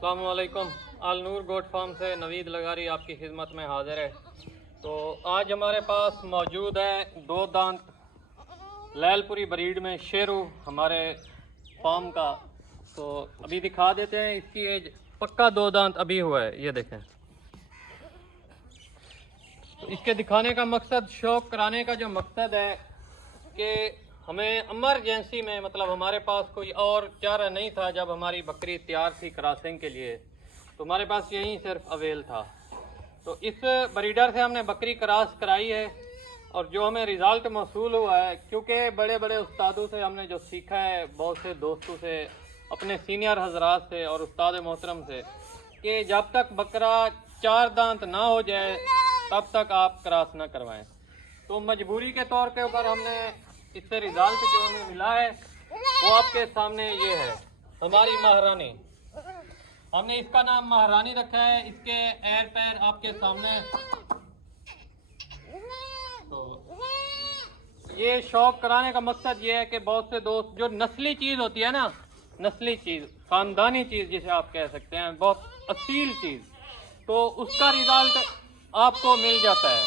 अस्सलाम वालेकुम। अल नूर goat farm से नवीद लगारी आपकी खिदमत में हाजिर है। तो आज हमारे पास मौजूद है दो दांत लैलपुरी ब्रीड में शेरू हमारे फार्म का। तो अभी दिखा देते हैं, इसकी एज पक्का दो दांत अभी हुआ है, ये देखें। तो इसके दिखाने का मकसद, शौक कराने का जो मकसद है कि हमें इमरजेंसी में, मतलब हमारे पास कोई और चारा नहीं था जब हमारी बकरी तैयार थी क्रॉसिंग के लिए, तो हमारे पास यही सिर्फ अवेल था। तो इस ब्रीडर से हमने बकरी क्रॉस कराई है और जो हमें रिज़ल्ट मौसूल हुआ है, क्योंकि बड़े बड़े उस्तादों से हमने जो सीखा है, बहुत से दोस्तों से, अपने सीनियर हजरात से और उस्ताद मोहतरम से, कि जब तक बकरा चार दांत ना हो जाए तब तक आप क्रॉस ना करवाएं। तो मजबूरी के तौर के ऊपर हमने इससे रिजल्ट जो हमें मिला है वो आपके सामने ये है। हमारी महारानी, हमने इसका नाम महारानी रखा है। इसके पैर पैर आपके सामने। तो ये शौक कराने का मकसद ये है कि बहुत से दोस्त, जो नस्ली चीज़ होती है ना, नस्ली चीज़, ख़ानदानी चीज़ जिसे आप कह सकते हैं, बहुत असील चीज़, तो उसका रिजल्ट आपको मिल जाता है।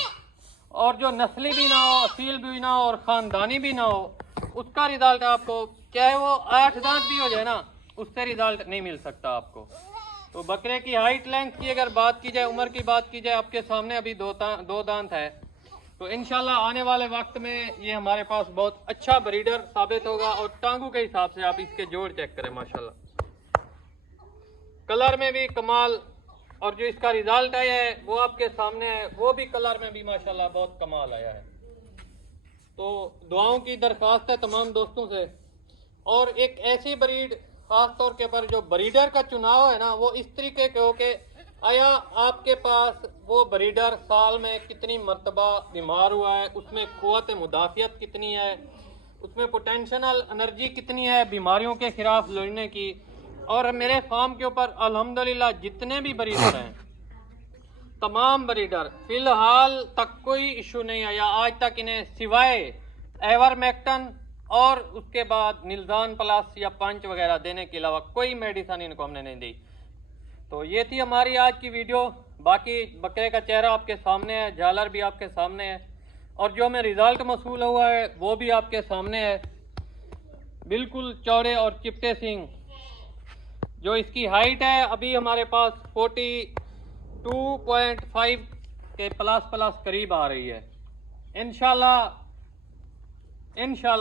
और जो नस्ली भी ना हो, असील भी ना हो और ख़ानदानी भी ना हो, उसका रिजल्ट आपको, चाहे वो 8 दांत भी हो जाए ना, उससे रिजल्ट नहीं मिल सकता आपको। तो बकरे की हाइट लेंथ की अगर बात की जाए, उम्र की बात की जाए, आपके सामने अभी दो दांत है। तो इंशाल्लाह आने वाले वक्त में ये हमारे पास बहुत अच्छा ब्रीडर साबित होगा। और टांगों के हिसाब से आप इसके जोड़ चेक करें, माशाल्लाह, कलर में भी कमाल। और जो इसका रिजल्ट आया है वो आपके सामने है, वो भी कलर में भी माशाल्लाह बहुत कमाल आया है। तो दुआओं की दरख्वास्त है तमाम दोस्तों से। और एक ऐसी ब्रीड खास तौर के पर जो ब्रीडर का चुनाव है ना, वो इस तरीके के हो कि आया आपके पास वो ब्रीडर साल में कितनी मरतबा बीमार हुआ है, उसमें क़ुव्वत मुदाफ़ियत कितनी है, उसमें पोटेंशियल एनर्जी कितनी है बीमारियों के खिलाफ लड़ने की। और मेरे फार्म के ऊपर अल्हम्दुलिल्लाह जितने भी ब्रीडर हैं, तमाम ब्रीडर फिलहाल तक कोई इशू नहीं आया आज तक इन्हें, सिवाय एवरमेक्टन और उसके बाद निल्जान प्लस या पंच वगैरह देने के अलावा कोई मेडिसिन इनको हमने नहीं दी। तो ये थी हमारी आज की वीडियो। बाकी बकरे का चेहरा आपके सामने है, झालर भी आपके सामने है, और जो हमें रिजल्ट मौसूल हुआ है वो भी आपके सामने है। बिल्कुल चौड़े और चिपटे सिंग। जो इसकी हाइट है अभी हमारे पास 42.5 के प्लस करीब आ रही है। इंशाल्लाह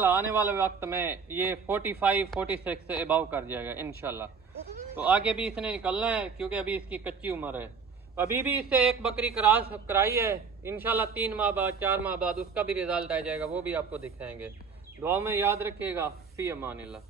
आने वाले वक्त में ये 45-46 से अबाव कर जाएगा इंशाल्लाह। तो आगे भी इसने निकलना है क्योंकि अभी इसकी कच्ची उम्र है। अभी भी इससे एक बकरी क्रॉस कराई है, इंशाल्लाह 3 माह बाद 4 माह बाद उसका भी रिजल्ट आ जाएगा, वो भी आपको दिखाएंगे। दुआ में याद रखिएगा। फी अमानिल्लाह।